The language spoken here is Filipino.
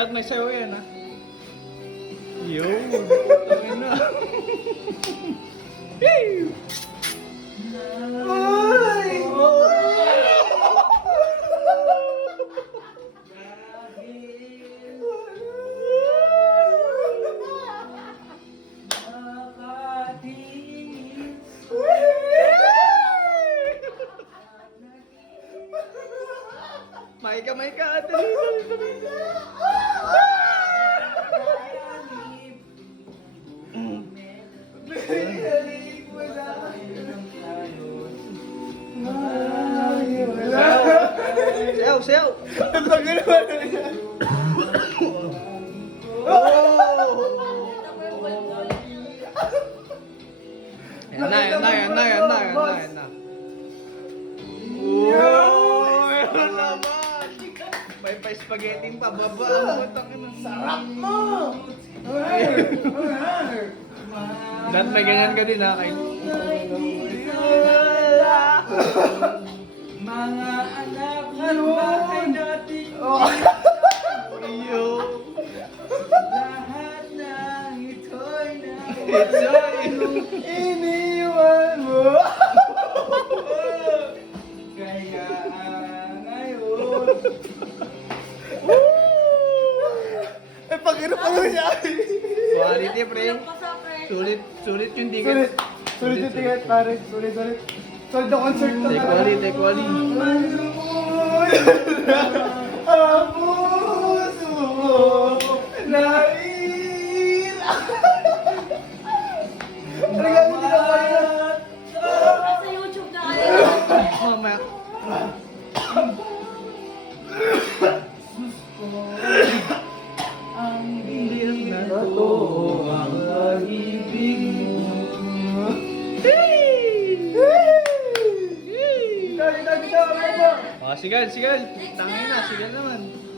Lahat may sayo yan, ha? Yo, tangin na. Hey! Ay! May ka, dali, dali, dali. Sayaw, sayaw. Ang tagal naman na yan. Yan na, yan na, yan na, yan na, yan na, yan na. Meron naman. May pa-spaghetti pa, baba ang butang ina. Sarap mo! Alright! Alright! Lahat may ganyan ka din, ha? Kay... Mga anak ng bahay natin. Iyo. Lahat ng ito'y na Enjoy. iniwan mo. Kaya ngayon. Eh, pag-ino pa nun niya. Quality, pre. Sulit, sulit yung ticket. Sulit yung ticket, pare. Sulit. Sulit ang concert to. Take quality, take quality. Ang puso mo naila. Ano gagawin nila kayo? Nasa YouTube na kayo. Mamaya. Ang bilis na to ang pag-ibig mo. Dito. Oh, sigal, sigal. Tangin na, sigal naman.